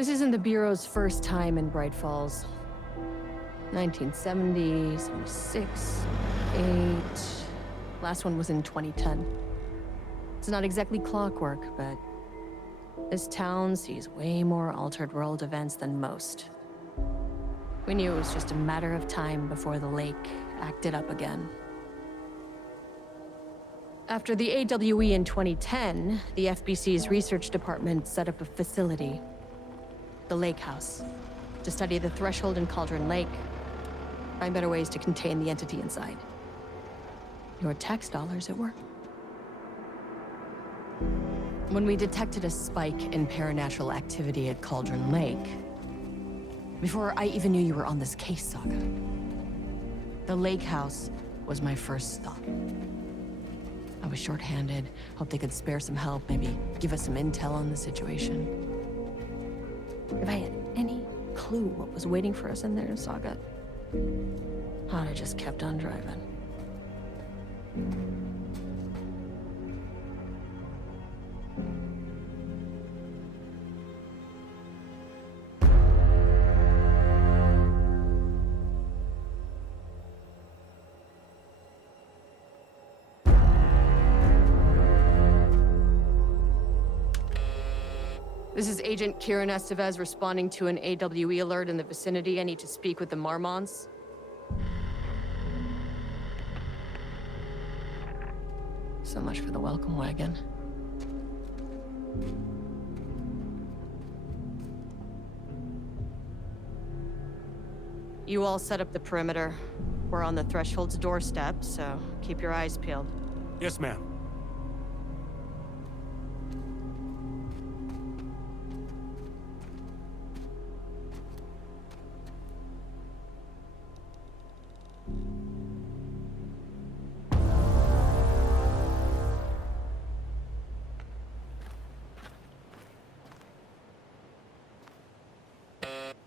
This isn't the Bureau's first time in Bright Falls. 1970, 76, 8... Last one was in 2010. It's not exactly clockwork, but this town sees way more altered world events than most. We knew it was just a matter of time before the lake acted up again. After the AWE in 2010, the FBC's research department set up a facility, the Lake House, to study the threshold in Cauldron Lake, find better ways to contain the entity inside. Your tax dollars at work. When we detected a spike in paranatural activity at Cauldron Lake, before I even knew you were on this case, Saga, the Lake House was my first stop. I was short-handed, hoped they could spare some help, maybe give us some intel on the situation. If I had any clue what was waiting for us in there, Saga, I'd have just kept on driving. This is Agent Kieran Estevez responding to an AWE alert in the vicinity. I need to speak with the Marmons. So much for the welcome wagon. You all set up the perimeter. We're on the Threshold's doorstep, so keep your eyes peeled. Yes, ma'am.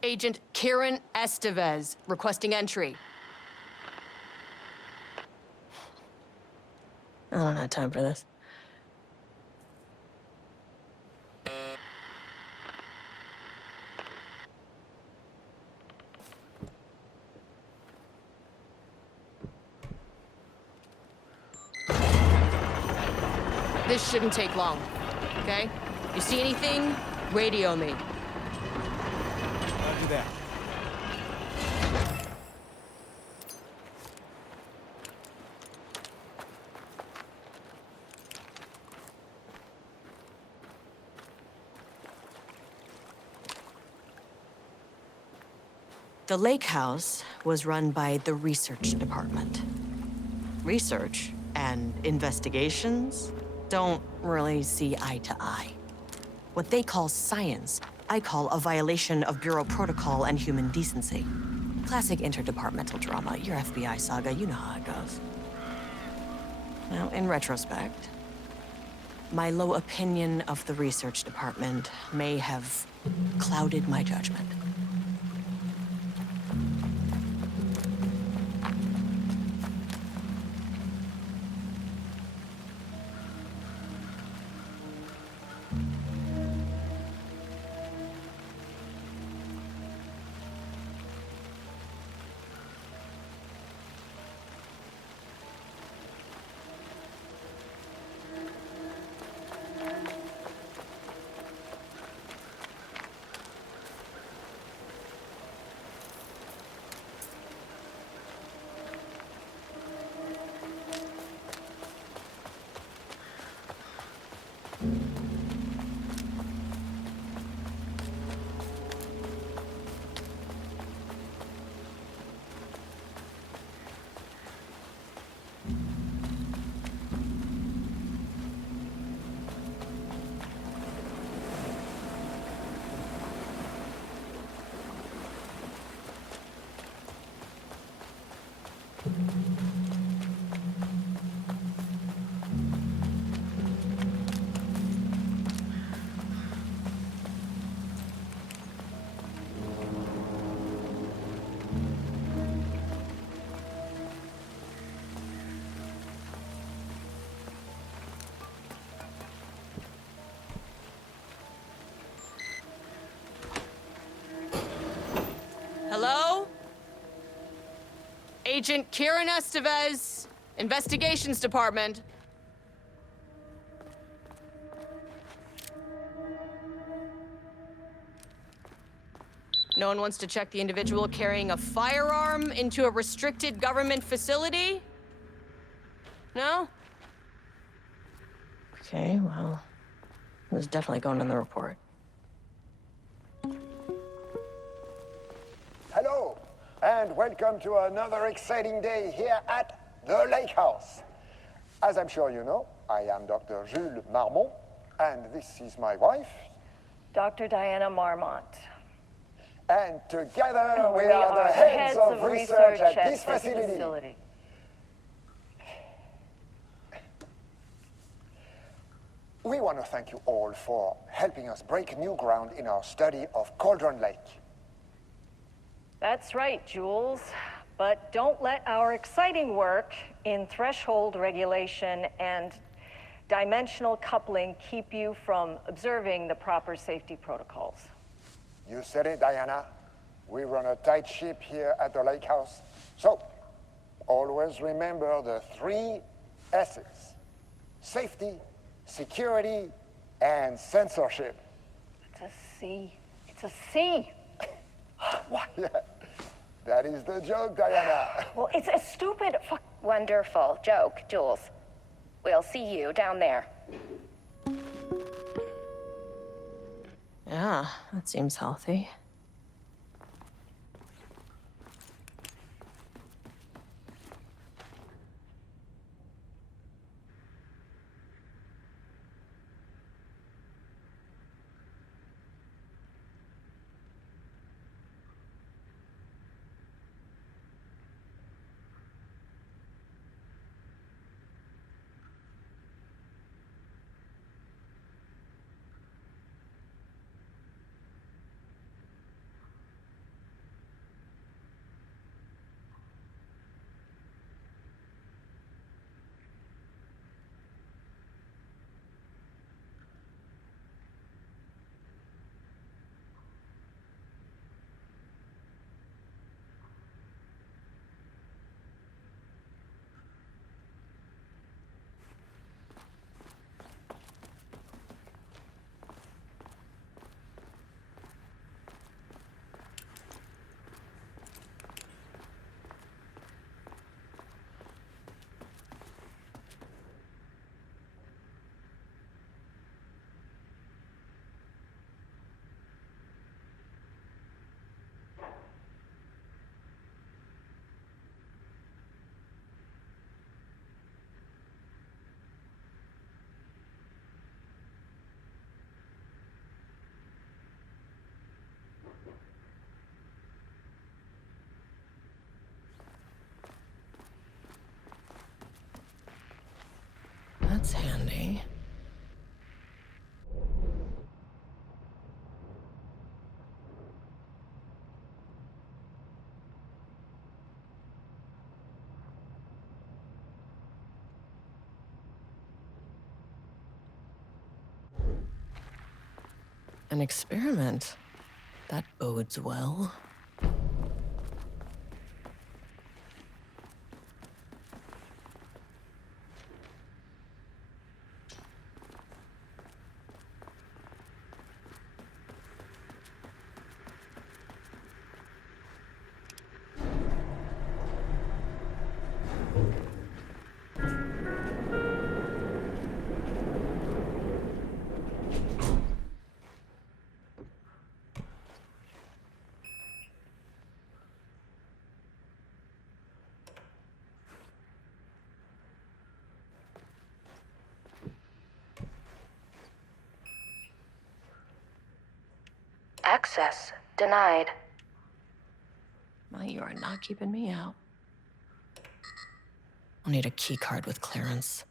Agent Kieran Estevez, requesting entry. I don't have time for this. This shouldn't take long, okay? You see anything, radio me. I'll do that. The Lake House was run by the research department. Research and investigations don't really see eye to eye. What they call science, I call a violation of Bureau protocol and human decency. Classic interdepartmental drama. Your FBI saga, you know how it goes. Now, in retrospect, my low opinion of the research department may have clouded my judgment. Agent Kieran Estevez, Investigations Department. No one wants to check the individual carrying a firearm into a restricted government facility? No? Okay, well, it was definitely going in the report. Hello, and welcome to another exciting day here at the Lake House. As I'm sure you know, I am Dr. Jules Marmont, and this is my wife. Dr. Diana Marmont. And together we are the heads of research at this facility. We want to thank you all for helping us break new ground in our study of Cauldron Lake. That's right, Jules. But don't let our exciting work in threshold regulation and dimensional coupling keep you from observing the proper safety protocols. You said it, Diana. We run a tight ship here at the Lake House. So, always remember the 3 S's. Safety, security, and censorship. It's a C. It's a C. What? Yeah, that is the joke, Diana. Well, it's a stupid fuck. Wonderful joke, Jules. We'll see you down there. Yeah, that seems healthy. That's handy. An experiment. That bodes well. Access denied. Well, you are not keeping me out. I'll need a key card with clearance.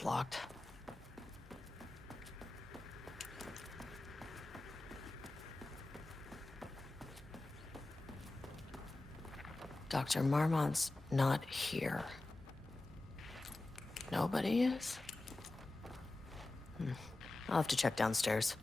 It's locked. Dr. Marmont's not here. Nobody is? I'll have to check downstairs.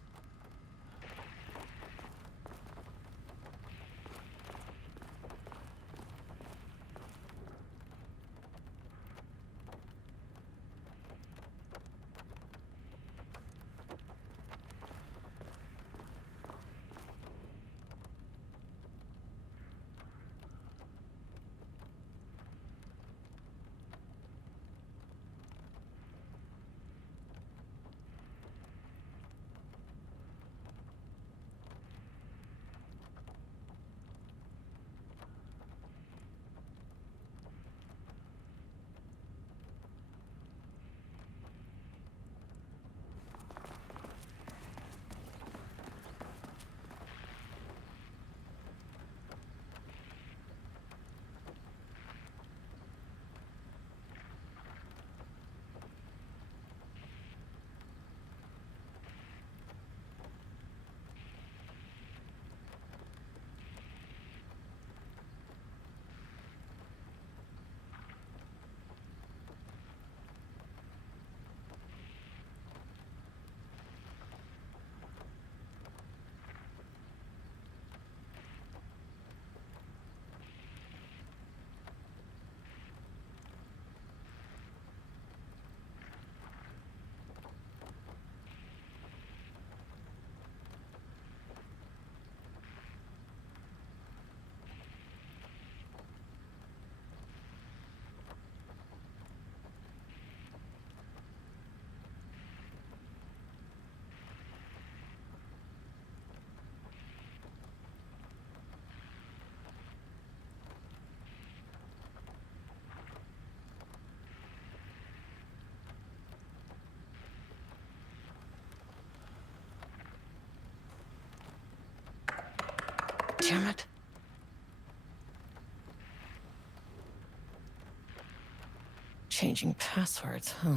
Damn it. Changing passwords, huh?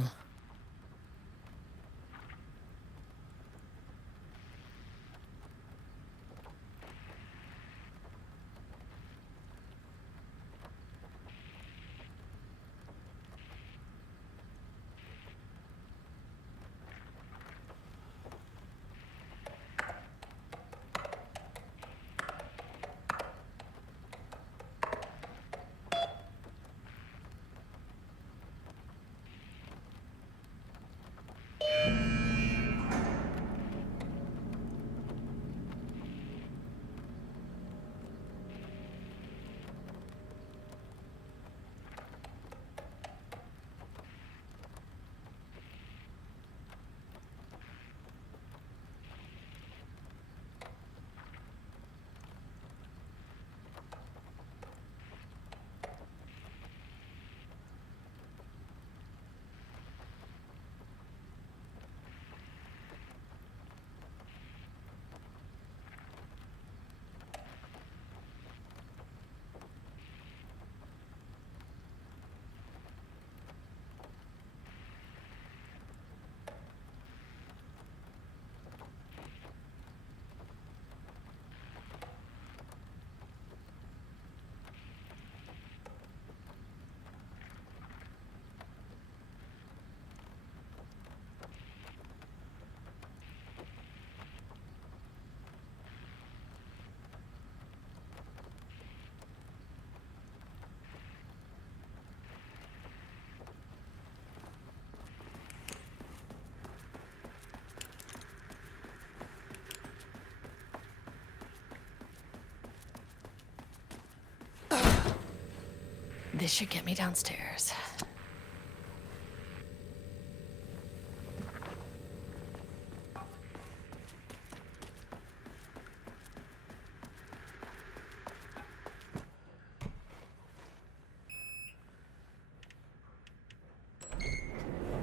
This should get me downstairs.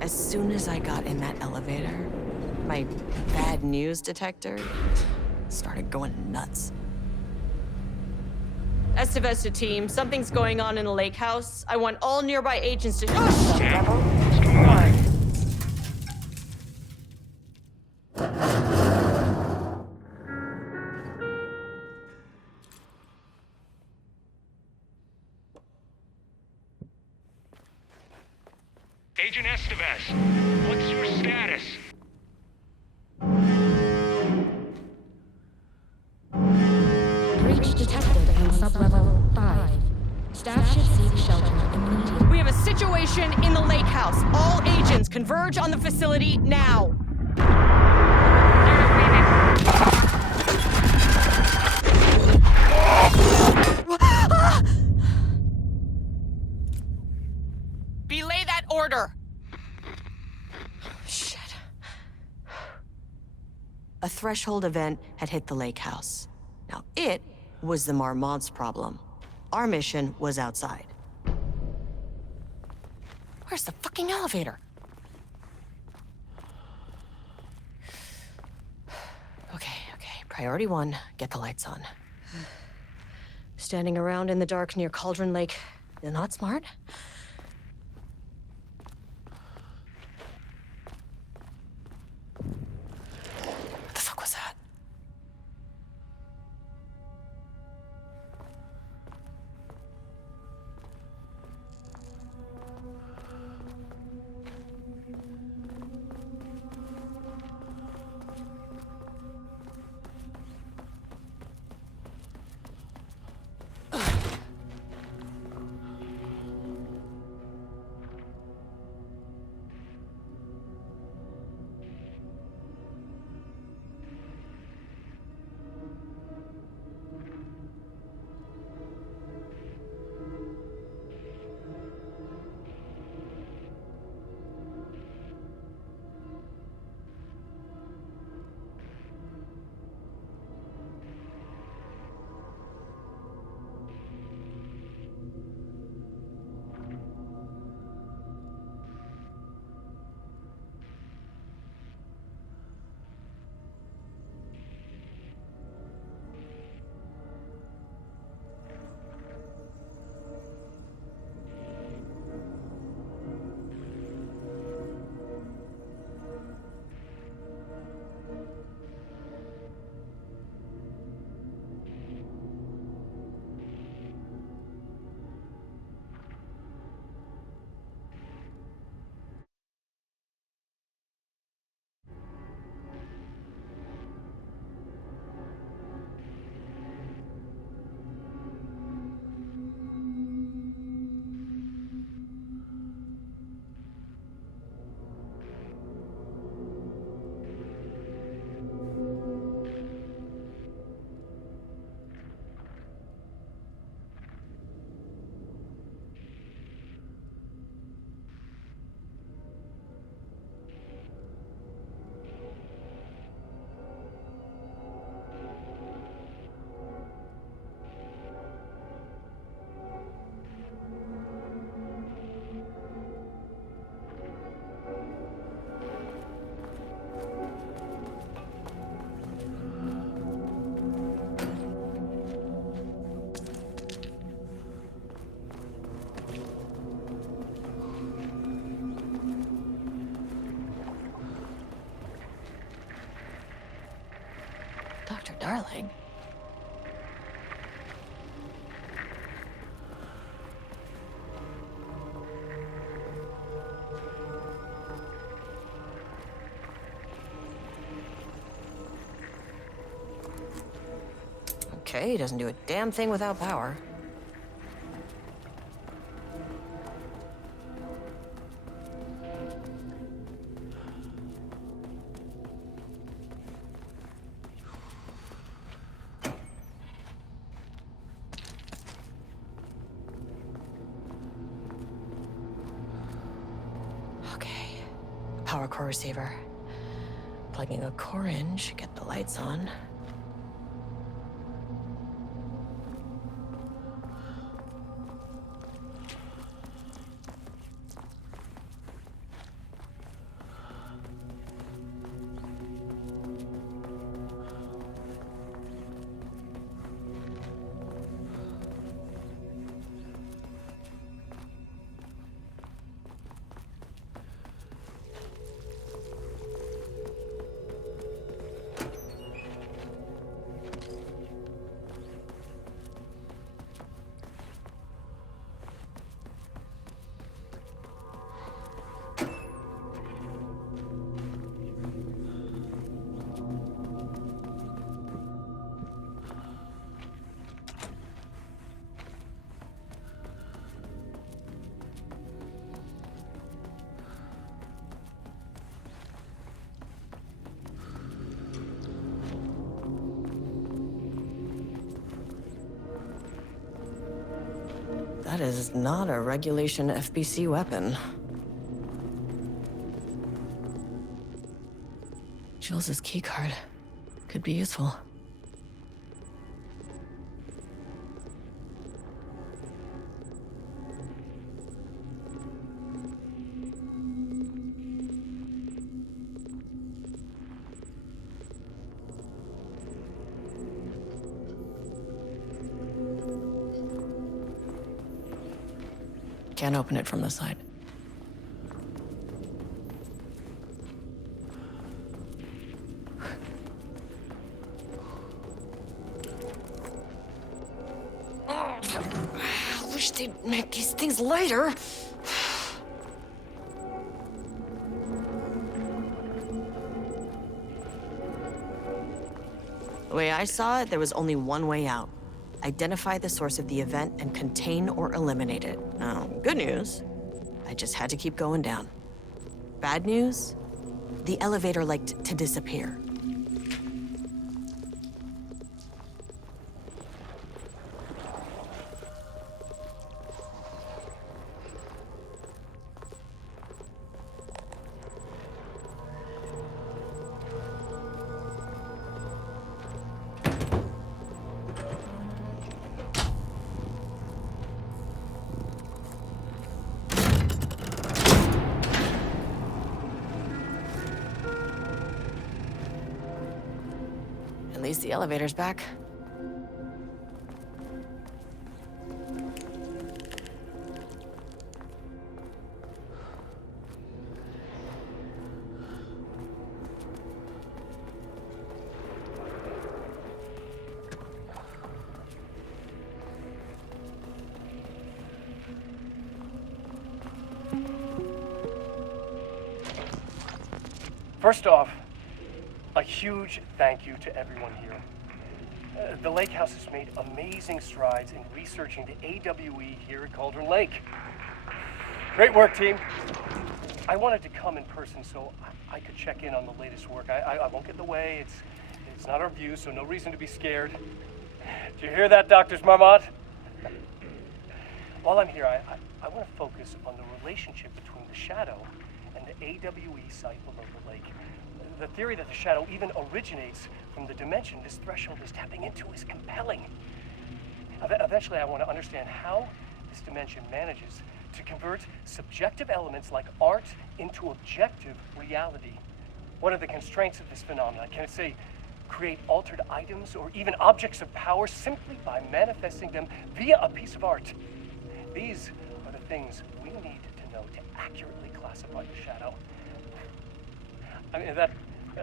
As soon as I got in that elevator, my bad news detector started going nuts. Estevesta team, something's going on in the lake house. I want all nearby agents to— Oh, shit! Agent Estevez, what's your status? Breach detected on sublevel 5. Staff should seek shelter immediately. We have a situation in the lake house. All agents converge on the facility now. Belay that order. Shit. A threshold event had hit the lake house. Now, it was the Marmont's problem. Our mission was outside. Where's the fucking elevator? Okay. Priority 1, get the lights on. Standing around in the dark near Cauldron Lake, not smart. What the fuck was that? Dr. Darling. Okay, he doesn't do a damn thing without power. Okay, power core receiver. Plugging a core in should get the lights on. That is not a regulation FBC weapon. Jules's keycard could be useful. Can't open it from the side. I wish they'd make these things lighter. The way I saw it, there was only one way out. Identify the source of the event and contain or eliminate it. Now, good news, I just had to keep going down. Bad news, the elevator liked to disappear. At least the elevator's back. First off, a huge thank you to everyone here. The Lake House has made amazing strides in researching the AWE here at Cauldron Lake. Great work, team. I wanted to come in person so I could check in on the latest work. I won't get in the way. It's not our view, so no reason to be scared. Do you hear that, Dr. Marmot? While I'm here, I want to focus on the relationship between the shadow and the AWE site below the lake. The theory that the shadow even originates from the dimension this threshold is tapping into is compelling. Eventually, I want to understand how this dimension manages to convert subjective elements like art into objective reality. What are the constraints of this phenomenon? Can it, say, create altered items or even objects of power simply by manifesting them via a piece of art? These are the things we need to know to accurately classify the shadow. I mean, that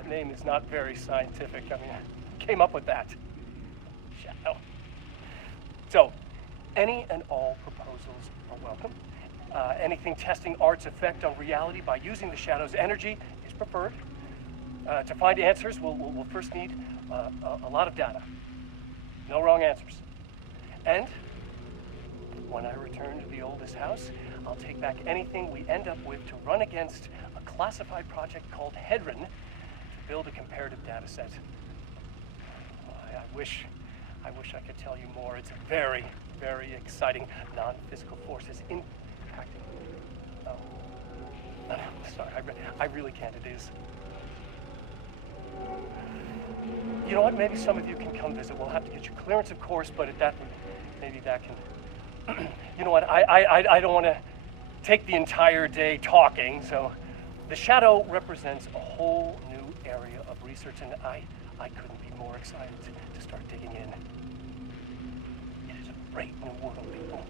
name is not very scientific. I mean, I came up with that. Shadow. So, any and all proposals are welcome. Anything testing art's effect on reality by using the shadow's energy is preferred. To find answers, we'll first need a lot of data. No wrong answers. And when I return to the oldest house, I'll take back anything we end up with to run against a classified project called Hedron to build a comparative data set. I wish I could tell you more. It's very, very exciting. Non-physical forces impacting. Oh, sorry, I really can't. It is. You know what? Maybe some of you can come visit. We'll have to get you clearance, of course, but at that, maybe that can. You know what? I don't want to take the entire day talking. So, the shadow represents a whole new area of research, and I couldn't be more excited to start digging in. It is a great new world, people.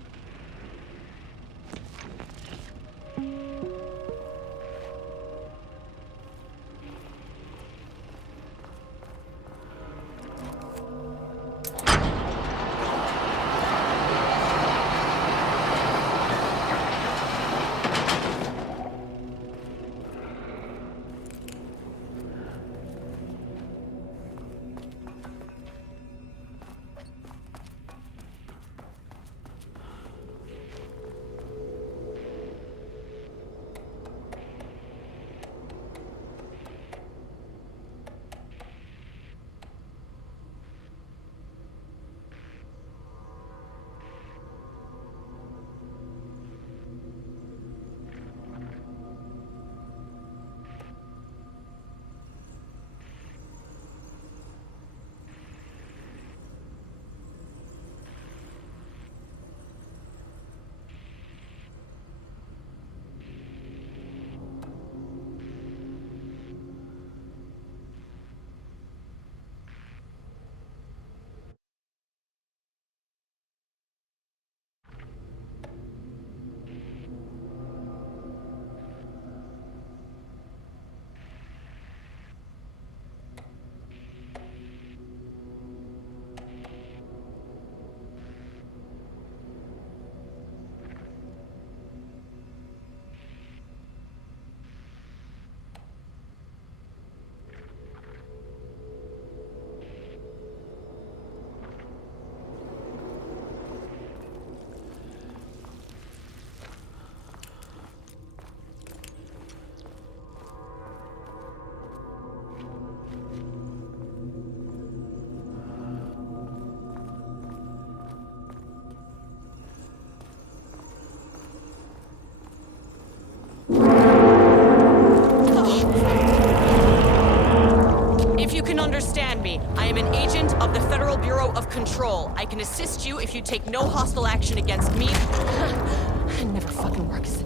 of Control. I can assist you if you take no hostile action against me. It never fucking works.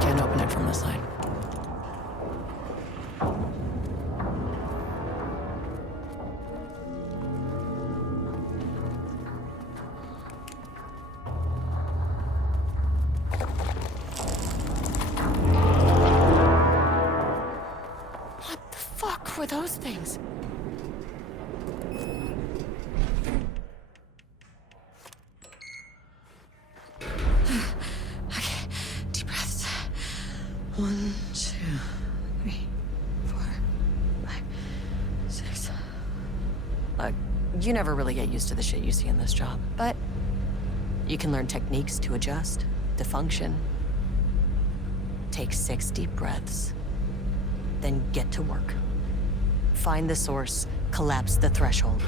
Can't open it from this side. What the fuck were those things? Okay, deep breaths. 1, 2, 3, 4, 5, 6. Look, you never really get used to the shit you see in this job, but you can learn techniques to adjust, to function. Take 6 deep breaths, then get to work. Find the source, collapse the threshold.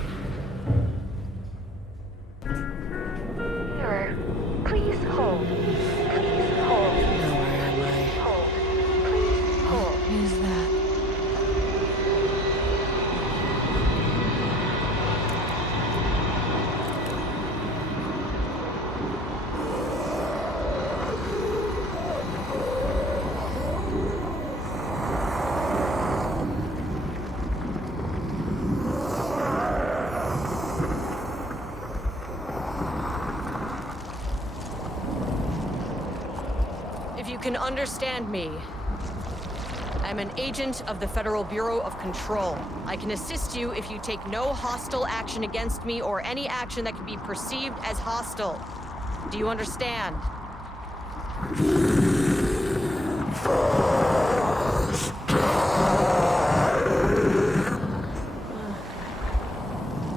Mirror, please hold. Please hold. Now where am I? Hold. Please hold. What is that? If you can understand me, I'm an agent of the Federal Bureau of Control. I can assist you if you take no hostile action against me or any action that can be perceived as hostile. Do you understand?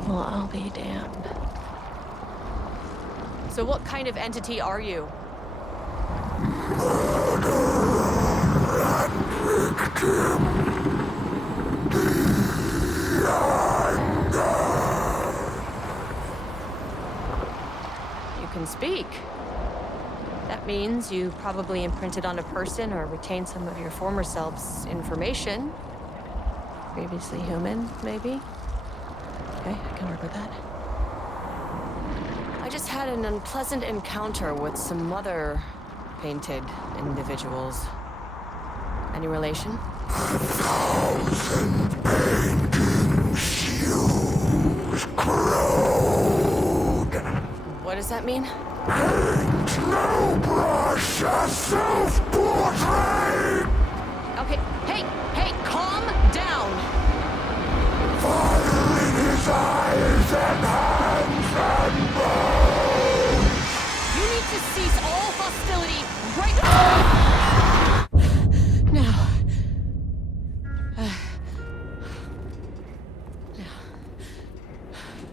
Well, I'll be damned. So what kind of entity are you? You can speak. That means you probably imprinted on a person or retained some of your former self's information. Previously human, maybe? Okay, I can work with that. I just had an unpleasant encounter with some other painted individuals. Any relation? What does that mean? Okay, hey, calm down! You need to cease all hostility right now.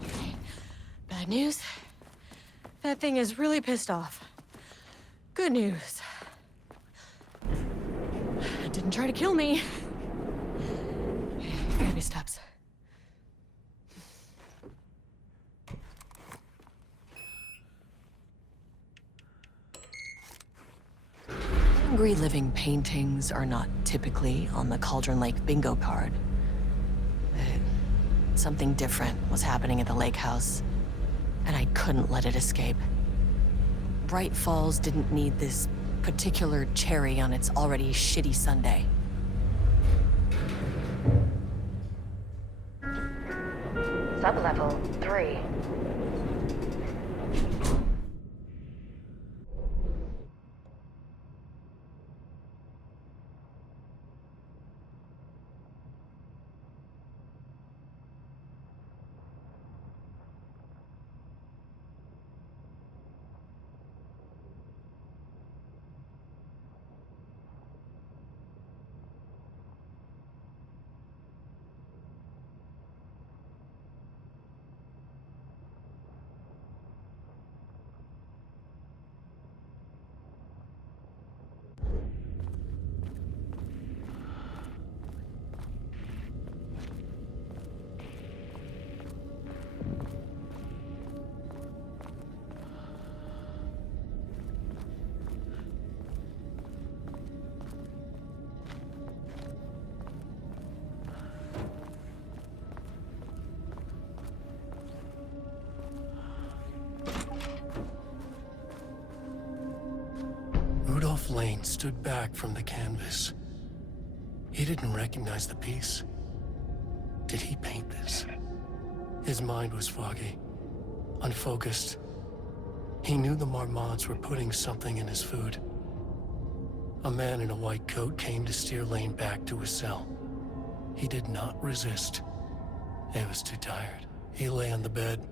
Okay. Bad news. That thing is really pissed off. Good news. It didn't try to kill me. Baby steps. Angry living paintings are not typically on the Cauldron Lake bingo card. But something different was happening at the lake house, and I couldn't let it escape. Bright Falls didn't need this particular cherry on its already shitty sundae. Sublevel 3. Rudolph Lane stood back from the canvas. He didn't recognize the piece. Did he paint this? His mind was foggy, unfocused. He knew the Marmots were putting something in his food. A man in a white coat came to steer Lane back to his cell. He did not resist. He was too tired. He lay on the bed,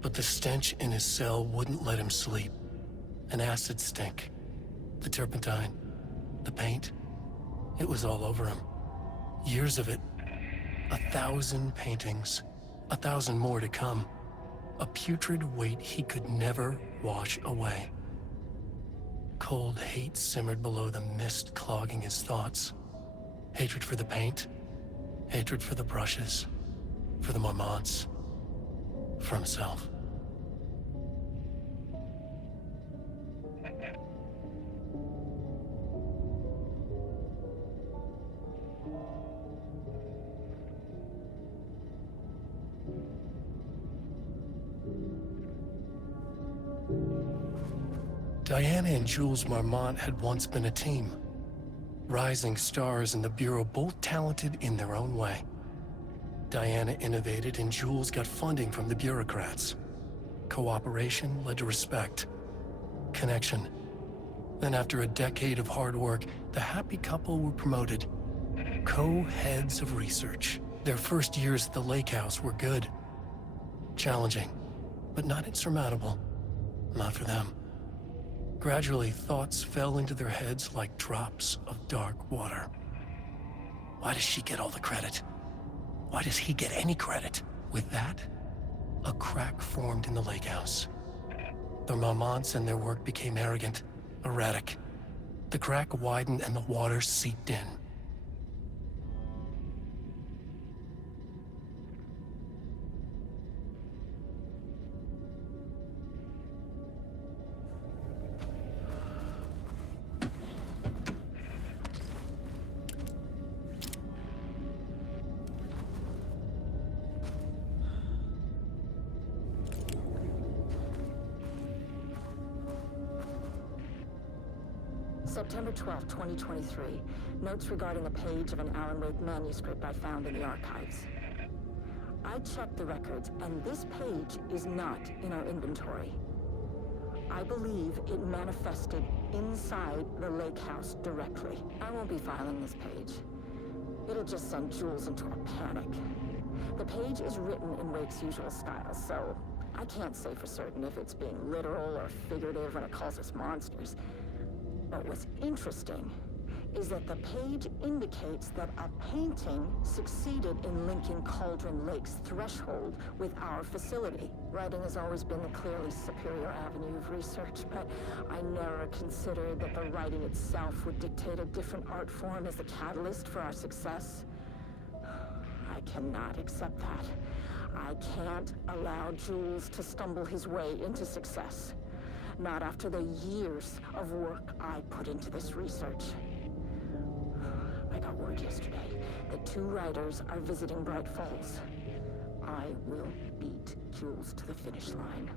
but the stench in his cell wouldn't let him sleep. An acid stink. The turpentine. The paint. It was all over him. Years of it. 1,000 paintings. 1,000 more to come. A putrid weight he could never wash away. Cold hate simmered below the mist clogging his thoughts. Hatred for the paint. Hatred for the brushes. For the Marmots. For himself. Diana and Jules Marmont had once been a team. Rising stars in the Bureau, both talented in their own way. Diana innovated and Jules got funding from the bureaucrats. Cooperation led to respect. Connection. Then after a decade of hard work, the happy couple were promoted. Co-heads of research. Their first years at the lake house were good. Challenging, but not insurmountable. Not for them. Gradually, thoughts fell into their heads like drops of dark water. Why does she get all the credit? Why does he get any credit? With that, a crack formed in the lake house. The Marmonts and their work became arrogant, erratic. The crack widened and the water seeped in. September 12, 2023. Notes regarding a page of an Alan Wake manuscript I found in the archives. I checked the records, and this page is not in our inventory. I believe it manifested inside the lake house directly. I won't be filing this page. It'll just send Jules into a panic. The page is written in Wake's usual style, so I can't say for certain if it's being literal or figurative when it calls us monsters. But what's interesting is that the page indicates that a painting succeeded in linking Cauldron Lake's threshold with our facility. Writing has always been the clearly superior avenue of research, but I never considered that the writing itself would dictate a different art form as the catalyst for our success. I cannot accept that. I can't allow Jules to stumble his way into success. Not after the years of work I put into this research. I got word yesterday that 2 writers are visiting Bright Falls. I will beat Jules to the finish line.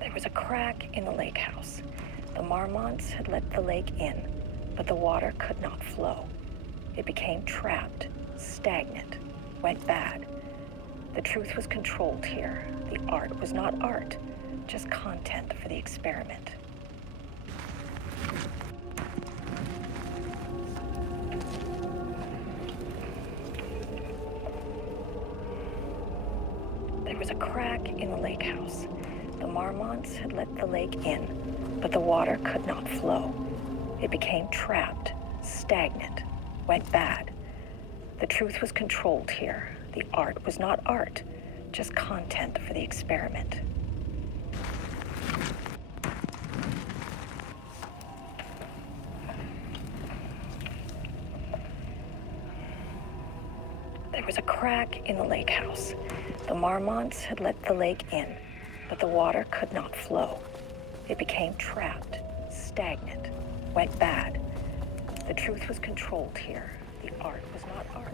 There was a crack in the lake house. The Marmonts had let the lake in, but the water could not flow. It became trapped, stagnant. went bad. The truth was controlled here. The art was not art, just content for the experiment. There was a crack in the lake house. The Marmonts had let the lake in, but the water could not flow. It became trapped, stagnant, went bad. The truth was controlled here. The art was not art, just content for the experiment. There was a crack in the lake house. The Marmonts had let the lake in, but the water could not flow. It became trapped, stagnant, went bad. The truth was controlled here. The art was not art.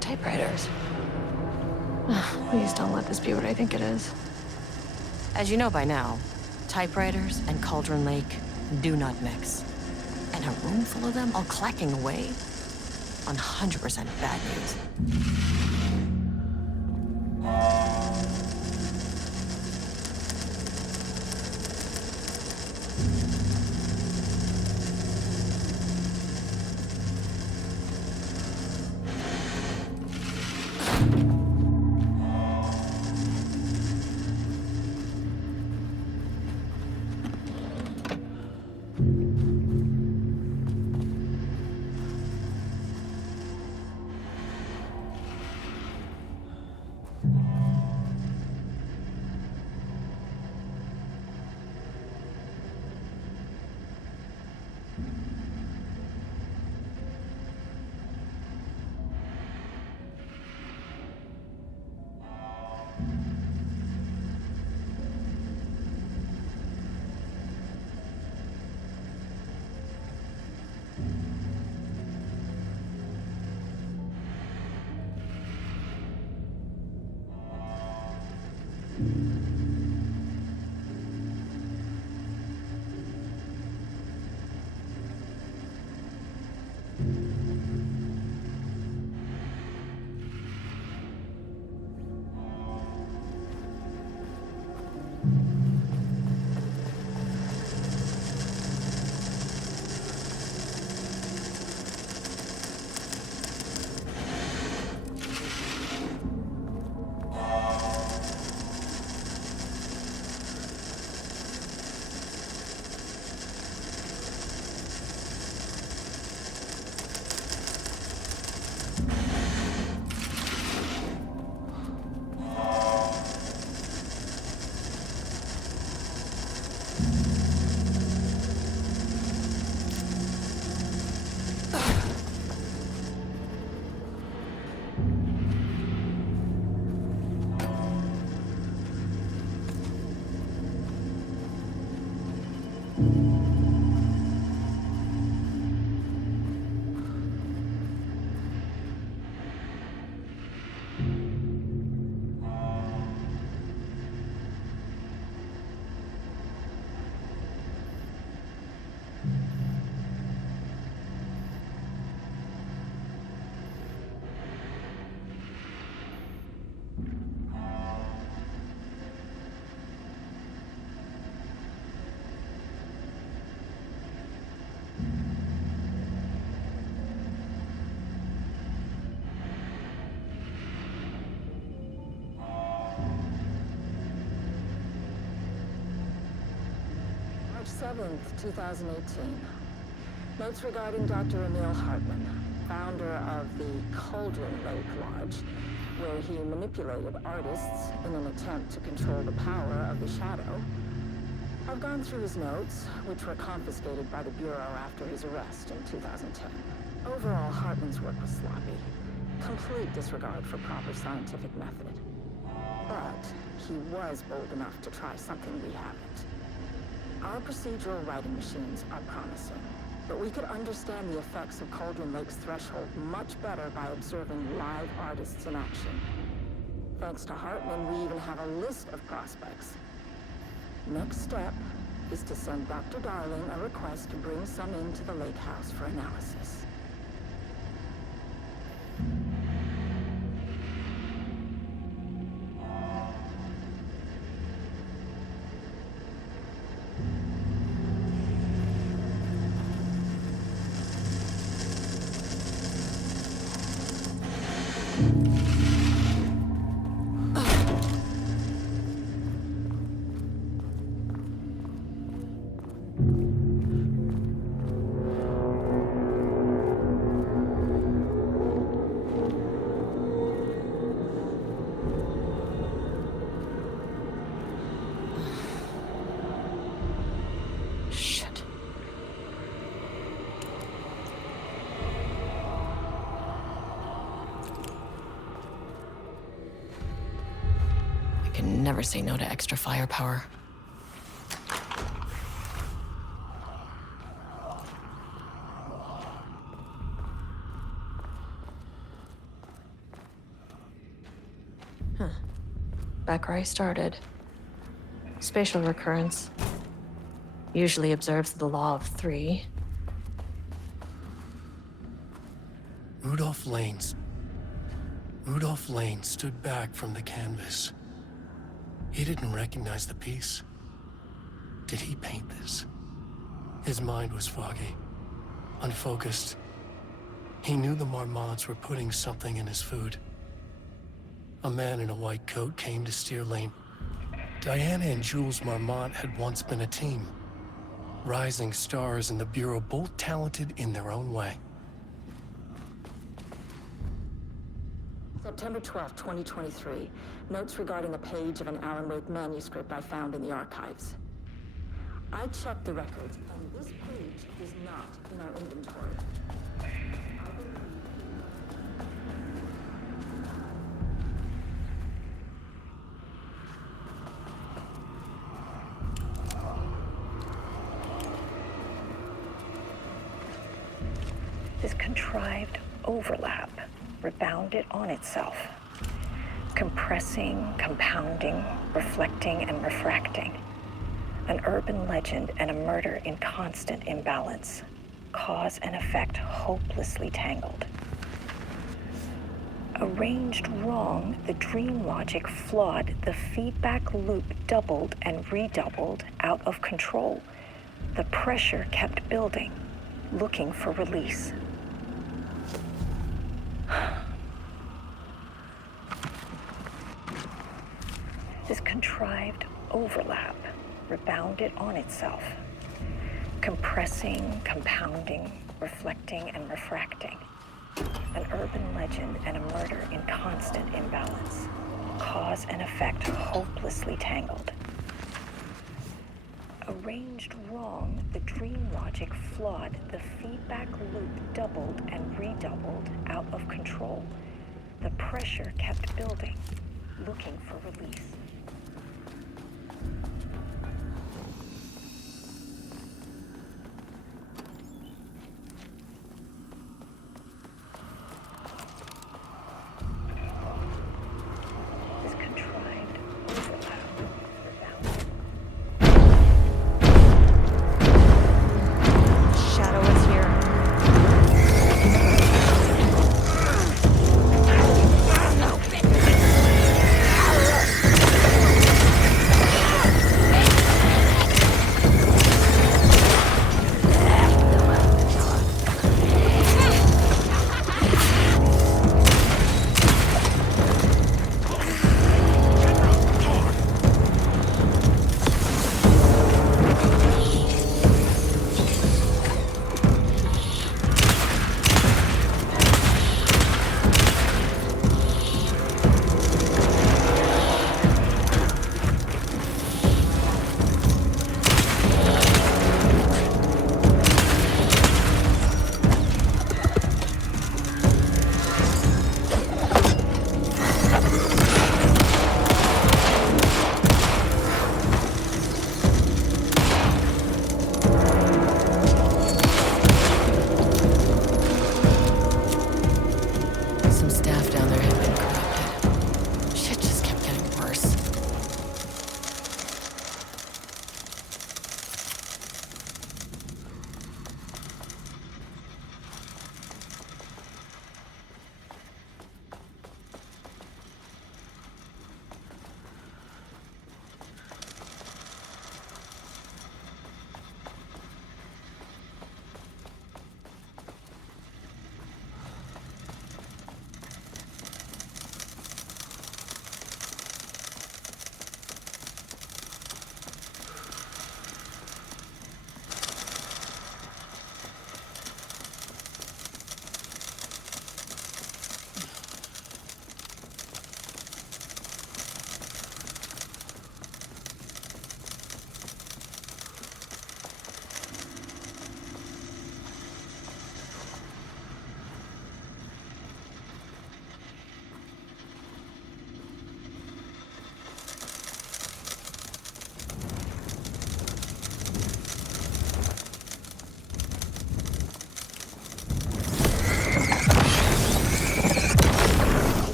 Typewriters. Please don't let this be what I think it is. As you know by now, typewriters and Cauldron Lake do not mix. And a room full of them all clacking away? 100% bad news. March 7th, 2018. Notes regarding Dr. Emil Hartman, founder of the Cauldron Lake Lodge, where he manipulated artists in an attempt to control the power of the shadow. I've gone through his notes, which were confiscated by the Bureau after his arrest in 2010. Overall, Hartman's work was sloppy. Complete disregard for proper scientific method. But he was bold enough to try something we haven't. Our procedural writing machines are promising. But we could understand the effects of Cauldron Lake's threshold much better by observing live artists in action. Thanks to Hartman, we even have a list of prospects. Next step is to send Dr. Darling a request to bring some into the lake house for analysis. Shit. I can never say no to extra firepower. Huh. Back where I started. Spatial recurrence. Usually observes the law of three. Rudolph Lane stood back from the canvas. He didn't recognize the piece. Did he paint this? His mind was foggy, unfocused. He knew the Marmots were putting something in his food. A man in a white coat came to steer Lane. Diana and Jules Marmot had once been a team. Rising stars in the Bureau, both talented in their own way. September 12, 2023. Notes regarding a page of an Alan Wake manuscript I found in the archives. I checked the records, and this page is not in our inventory. This contrived overlap rebounded on itself, compressing, compounding, reflecting, and refracting. An urban legend and a murder in constant imbalance, cause and effect hopelessly tangled. Arranged wrong, the dream logic flawed, the feedback loop doubled and redoubled, out of control. The pressure kept building, looking for release. This contrived overlap rebounded on itself, compressing, compounding, reflecting, and refracting. An urban legend and a murder in constant imbalance, cause and effect hopelessly tangled. Arranged wrong, the dream logic flawed, the feedback loop doubled and redoubled, out of control. The pressure kept building, looking for release. This contrived overlap rebounded. Shadow is here.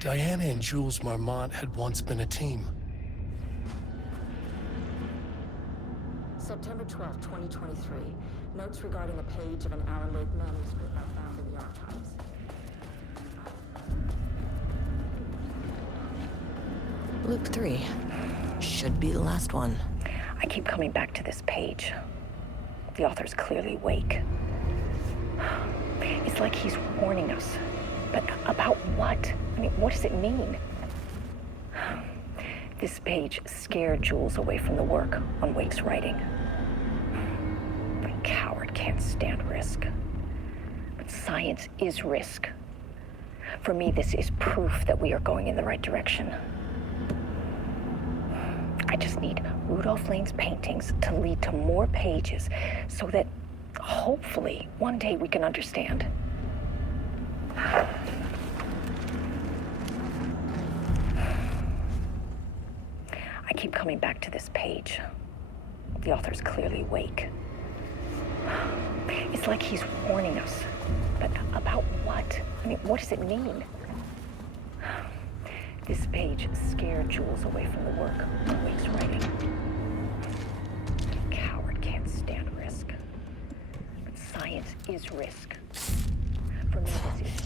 Diana and Jules Marmont had once been a team. September 12, 2023. Notes regarding a page of an Alan Wake manuscript I found in the archives. Loop 3. Should be the last one. I keep coming back to this page. The author's clearly awake. It's like he's warning us. But about what? I mean, what does it mean? This page scared Jules away from the work on Wake's writing. A coward can't stand risk. But science is risk. For me, this is proof that we are going in the right direction. I just need Rudolph Lane's paintings to lead to more pages so that hopefully one day we can understand. I keep coming back to this page. The author's clearly awake. It's like he's warning us. But about what? I mean, what does it mean? This page scared Jules away from the work on Wake's writing. A coward can't stand risk. But science is risk. For me, this is